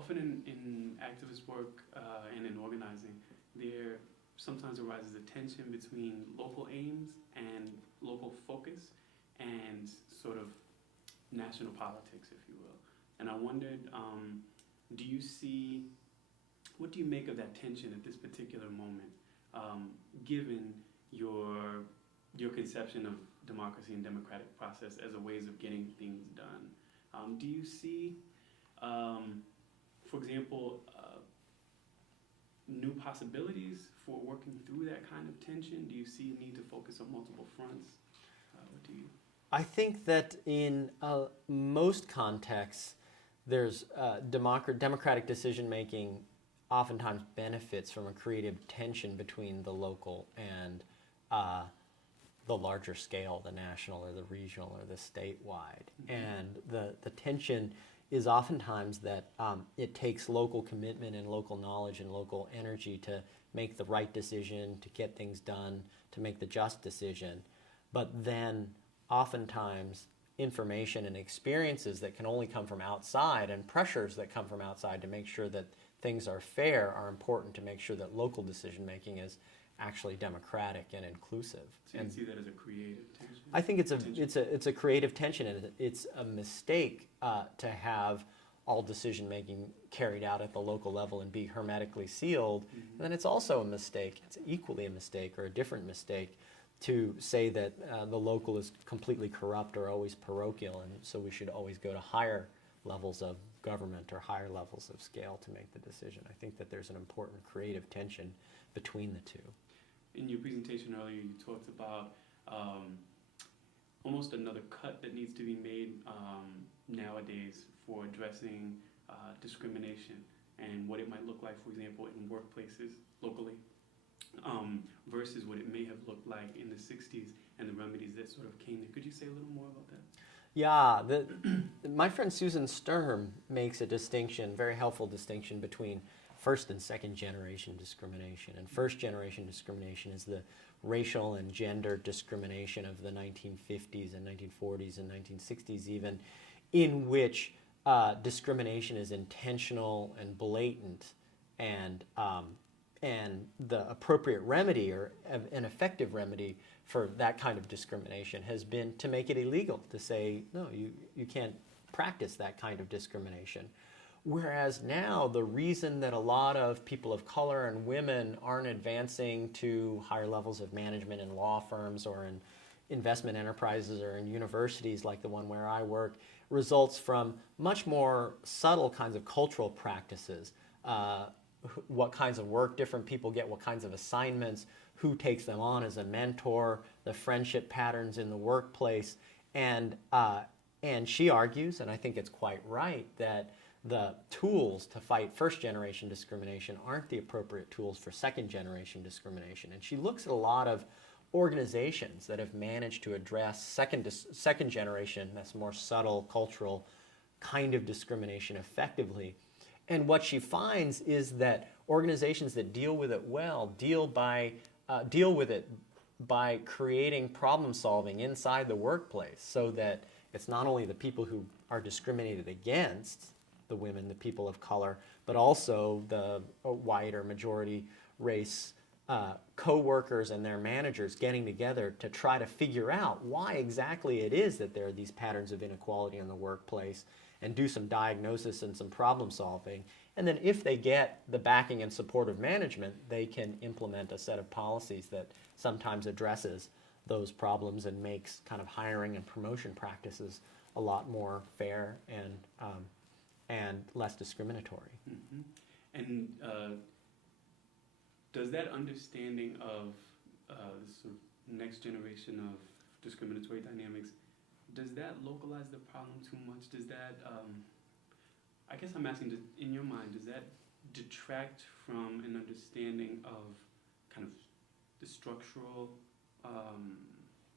often in activist work and in organizing, there sometimes arises a tension between local aims and local focus and sort of national politics, if you will. And I wondered, what do you make of that tension at this particular moment, given your conception of democracy and democratic process as a ways of getting things done? Do you see, for example, new possibilities for working through that kind of tension? Do you see a need to focus on multiple fronts? What do you? I think that in most contexts, there's democratic decision-making oftentimes benefits from a creative tension between the local and the larger scale, the national or the regional or the statewide. Mm-hmm. And the tension is oftentimes that it takes local commitment and local knowledge and local energy to make the right decision, to get things done, to make the just decision. But then oftentimes information and experiences that can only come from outside and pressures that come from outside to make sure that things are fair are important to make sure that local decision making is actually democratic and inclusive. So you can see that as a creative tension? I think it's a creative tension, and it's a mistake to have all decision making carried out at the local level and be hermetically sealed. Mm-hmm. And then it's also a mistake, it's equally a mistake or a different mistake to say that the local is completely corrupt or always parochial, and so we should always go to higher levels of government or higher levels of scale to make the decision. I think that there's an important creative tension between the two. In your presentation earlier, you talked about almost another cut that needs to be made nowadays for addressing discrimination and what it might look like, for example, in workplaces locally, versus what it may have looked like in the 60s and the remedies that sort of came in. Could you say a little more about that? Yeah, my friend Susan Sturm makes a distinction, very helpful distinction between first and second generation discrimination. And first generation discrimination is the racial and gender discrimination of the 1950s and 1940s and 1960s even, in which discrimination is intentional and blatant, and the appropriate remedy or an effective remedy for that kind of discrimination has been to make it illegal, to say, no, you can't practice that kind of discrimination. Whereas now, the reason that a lot of people of color and women aren't advancing to higher levels of management in law firms or in investment enterprises or in universities like the one where I work results from much more subtle kinds of cultural practices. What kinds of work different people get, what kinds of assignments, who takes them on as a mentor, the friendship patterns in the workplace. And she argues, and I think it's quite right, that the tools to fight first-generation discrimination aren't the appropriate tools for second-generation discrimination. And she looks at a lot of organizations that have managed to address second generation, that's more subtle, cultural kind of discrimination effectively. And what she finds is that organizations that deal with it well deal with it by creating problem solving inside the workplace, so that it's not only the people who are discriminated against, the women, the people of color, but also the white or majority race co-workers and their managers getting together to try to figure out why exactly it is that there are these patterns of inequality in the workplace, and do some diagnosis and some problem solving. And then if they get the backing and support of management, they can implement a set of policies that sometimes addresses those problems and makes kind of hiring and promotion practices a lot more fair and less discriminatory. Mm-hmm. And does that understanding of this sort of next generation of discriminatory dynamics, does that localize the problem too much? Does that, I guess I'm asking, in your mind, does that detract from an understanding of kind of the structural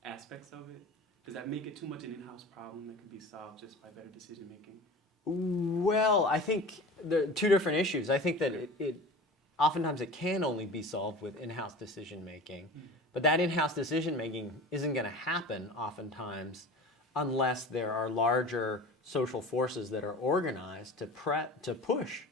aspects of it? Does that make it too much an in-house problem that could be solved just by better decision making? Well, I think there are two different issues. I think that it oftentimes it can only be solved with in-house decision making, but that in-house decision making isn't going to happen oftentimes unless there are larger social forces that are organized to push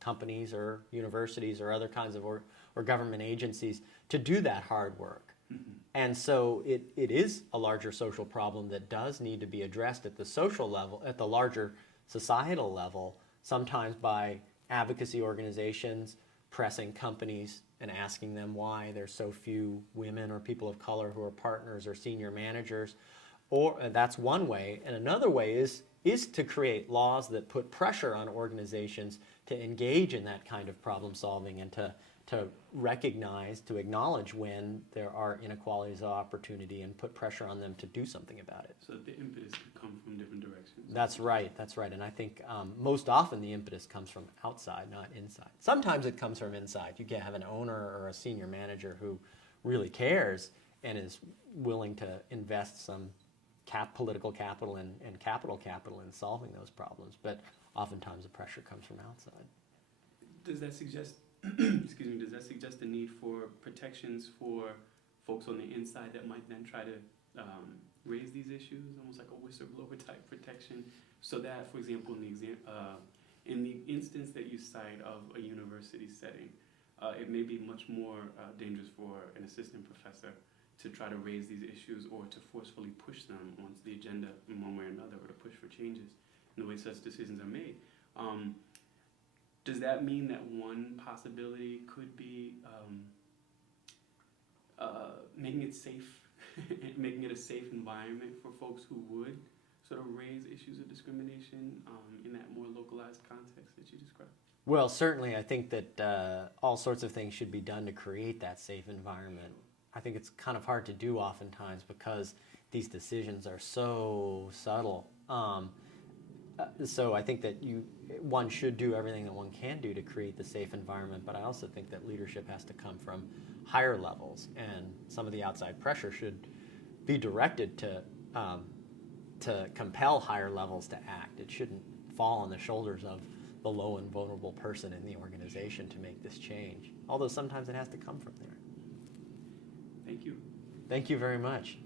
companies or universities or other kinds of or government agencies to do that hard work. Mm-hmm. And so it is a larger social problem that does need to be addressed at the social level, at the larger societal level, sometimes by advocacy organizations pressing companies and asking them why there's so few women or people of color who are partners or senior managers. Or that's one way. And another way is to create laws that put pressure on organizations to engage in that kind of problem solving and to recognize, to acknowledge when there are inequalities of opportunity and put pressure on them to do something about it. So the impetus could come from different directions. That's right. And I think most often the impetus comes from outside, not inside. Sometimes it comes from inside. You can have an owner or a senior manager who really cares and is willing to invest some political capital and capital in solving those problems. But oftentimes the pressure comes from outside. Does that suggest does that suggest the need for protections for folks on the inside that might then try to raise these issues, almost like a whistleblower type protection, so that, for example, in the instance that you cite of a university setting, it may be much more dangerous for an assistant professor to try to raise these issues or to forcefully push them onto the agenda in one way or another, or to push for changes in the way such decisions are made. Does that mean that one possibility could be making it safe, making it a safe environment for folks who would sort of raise issues of discrimination in that more localized context that you described? Well, certainly I think that all sorts of things should be done to create that safe environment. I think it's kind of hard to do oftentimes because these decisions are so subtle. So I think that one should do everything that one can do to create the safe environment, but I also think that leadership has to come from higher levels, and some of the outside pressure should be directed to compel higher levels to act. It shouldn't fall on the shoulders of the low and vulnerable person in the organization to make this change, although sometimes it has to come from there. Thank you. Thank you very much.